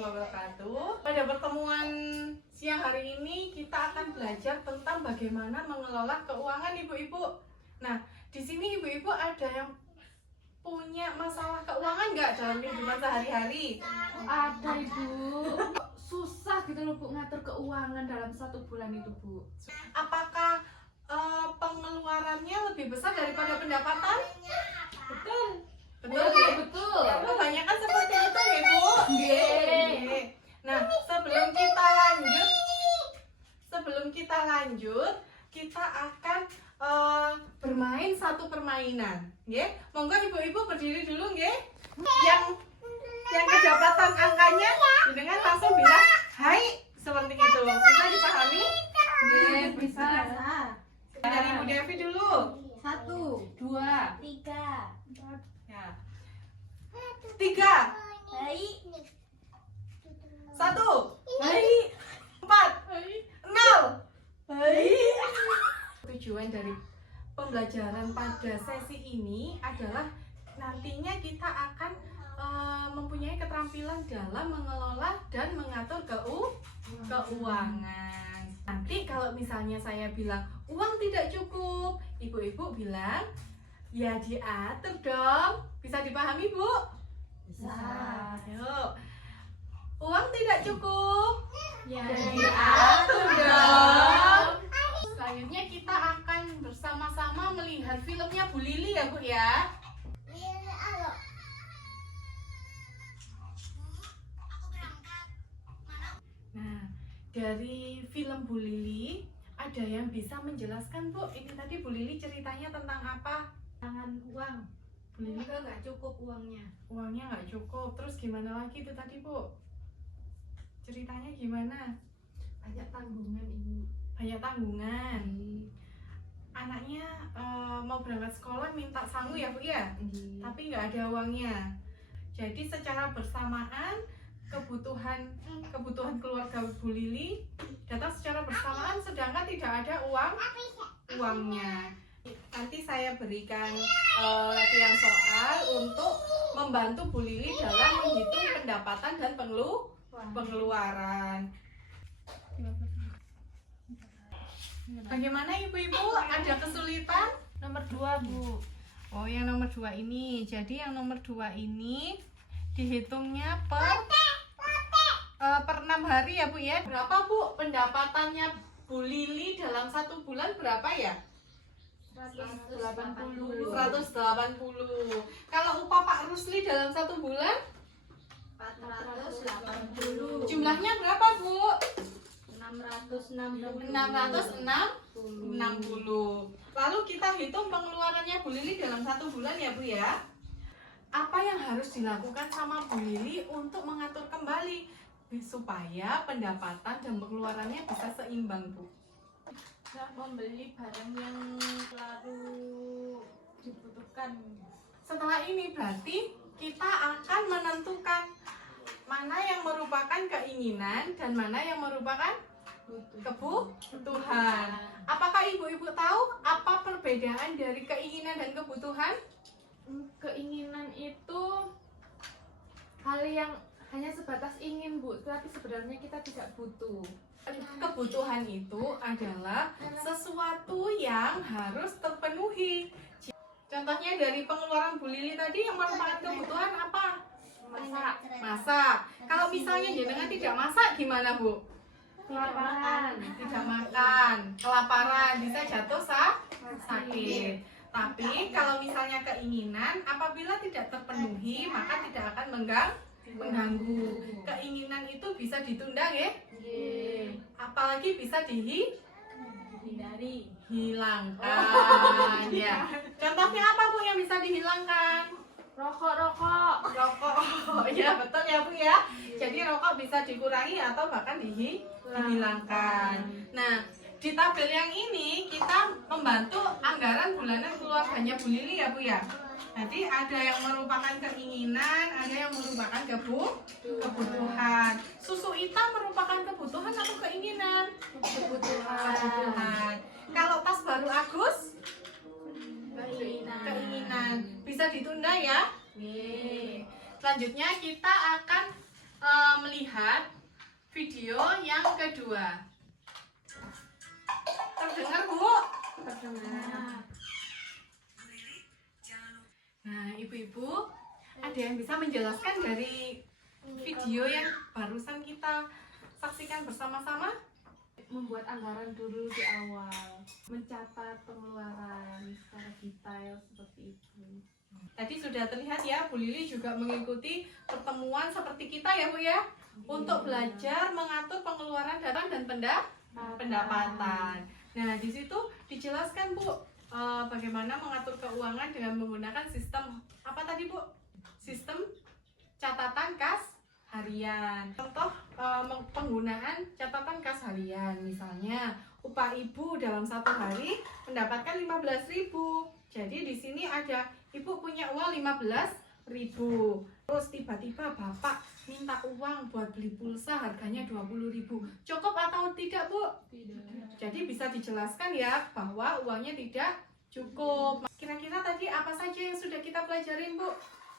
wabarakatuh. Pada pertemuan siang hari ini kita akan belajar tentang bagaimana mengelola keuangan ibu-ibu. Nah, di sini ibu-ibu ada yang punya masalah keuangan nggak dalam kehidupan sehari-hari? Ada ibu, susah gitu loh bu ngatur keuangan dalam 1 bulan itu bu. Apakah pengeluarannya lebih besar daripada pendapatan? Betul. Betul Betul, ya? betul. Kebanyakan seperti itu ya Bu? Nggih. Nah, sebelum kita lanjut, kita akan bermain satu permainan, nggih. Monggo ibu-ibu berdiri dulu, nggih. Yang kedapatan angkanya, dengan langsung bilang hai seperti itu. Bisa dipahami? Nggih, bisa. Dari Ibu Devi dulu. 1, 2, 3. Ya. 3, Baik. 1, hai. 4, 0. Tujuan dari pembelajaran pada sesi ini adalah nantinya kita akan mempunyai keterampilan dalam mengelola dan mengatur keuangan. Nanti kalau misalnya saya bilang uang tidak cukup, ibu-ibu bilang ya diatur dong. Bisa dipahami Bu? Bisa. Yuk. Uang tidak cukup. Ya, Diatur dong. Selanjutnya kita akan bersama-sama melihat filmnya Bu Lili ya Bu ya. Nah, dari film Bu Lili ada yang bisa menjelaskan Bu? Ini tadi Bu Lili ceritanya tentang apa? tangan uang. Bu Lili Kan nggak cukup uangnya. uangnya nggak cukup. Terus gimana lagi itu tadi Bu? Ceritanya gimana? Banyak tanggungan ibu. Banyak tanggungan. Anaknya mau berangkat sekolah minta sangu ya Bu ya? Tapi nggak ada uangnya. Jadi secara bersamaan kebutuhan keluarga Bu Lili datang secara bersamaan, sedangkan tidak ada uangnya. Nanti saya berikan latihan soal untuk membantu Bu Lili dalam menghitung pendapatan dan pengeluaran. Bagaimana ibu-ibu? Ada kesulitan? Nomor 2 bu. Oh, yang nomor 2 ini. Jadi yang nomor 2 ini dihitungnya per 6 hari ya Bu ya. Berapa Bu pendapatannya Bu Lili dalam 1 bulan berapa ya? 180. 180. Kalau upah Pak Rusli dalam 1 bulan 480. jumlahnya berapa Bu? 660. 660. Lalu kita hitung pengeluarannya Bu Lili dalam 1 bulan ya Bu ya. Apa yang harus dilakukan sama Bu Lili untuk mengatur kembali supaya pendapatan dan pengeluarannya bisa seimbang Bu? Nggak membeli barang yang selalu dibutuhkan. Setelah ini berarti kita akan menentukan mana yang merupakan keinginan dan mana yang merupakan kebutuhan. Apakah ibu-ibu tahu apa perbedaan dari keinginan dan kebutuhan? Keinginan itu hal yang hanya sebatas ingin bu, tapi sebenarnya kita tidak butuh. Kebutuhan itu adalah sesuatu yang harus terpenuhi. Contohnya dari pengeluaran Bu Lili tadi yang merupakan kebutuhan apa? Masak. Kalau misalnya jenengan tidak masak gimana Bu? Kelaparan. Tidak makan, kelaparan, bisa jatuh sakit. Tapi kalau misalnya keinginan apabila tidak terpenuhi maka tidak akan mengganggu. Keinginan itu bisa ditunda ya? Apalagi bisa Hindari. hilangkan ya. Contohnya apa Bu yang bisa dihilangkan? Rokok. Ya betul ya Bu ya. Jadi rokok bisa dikurangi atau bahkan dihilangkan. Nah, di tabel yang ini kita membantu anggaran bulanan keluarganya Bu Lili ya Bu ya. Jadi ada yang merupakan keinginan, ada yang merupakan kebutuhan. Susu hitam merupakan kebutuhan atau keinginan? Kebutuhan. Kalau tas baru Agus? Keinginan. Bisa ditunda ya? Selanjutnya kita akan melihat video yang kedua. Terdengar, Bu? Terdengar. Nah, ibu-ibu, ada yang bisa menjelaskan dari video yang barusan kita saksikan bersama-sama? Membuat anggaran dulu di awal, mencatat pengeluaran secara detail seperti itu. Tadi sudah terlihat ya, Bu Lili juga mengikuti pertemuan seperti kita ya, Bu ya, untuk belajar mengatur pengeluaran dan pendapatan. Nah, di situ dijelaskan, Bu, bagaimana mengatur keuangan dengan menggunakan sistem apa tadi, Bu? Sistem catatan kas harian. Contoh penggunaan catatan kas harian, misalnya upah ibu dalam satu hari mendapatkan 15.000. Jadi di sini ada ibu punya uang 15.000. Terus tiba-tiba bapak minta uang buat beli pulsa harganya 20.000. Cukup atau tidak, Bu? Tidak. Jadi bisa dijelaskan ya bahwa uangnya tidak cukup. Kira-kira tadi apa saja yang sudah kita pelajarin, Bu?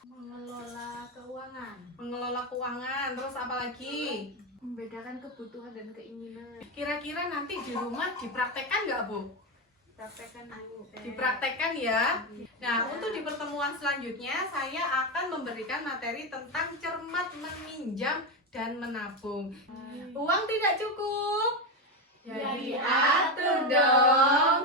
Mengelola keuangan, Mengelola keuangan, terus apa lagi? membedakan kebutuhan dan keinginan. Kira-kira nanti di rumah dipraktekkan nggak, Bu? Praktekkan dulu. Dipraktekkan ya. Nah, untuk di pertemuan selanjutnya saya akan memberikan materi tentang cermat meminjam dan menabung. Uang tidak cukup, jadi atur dong.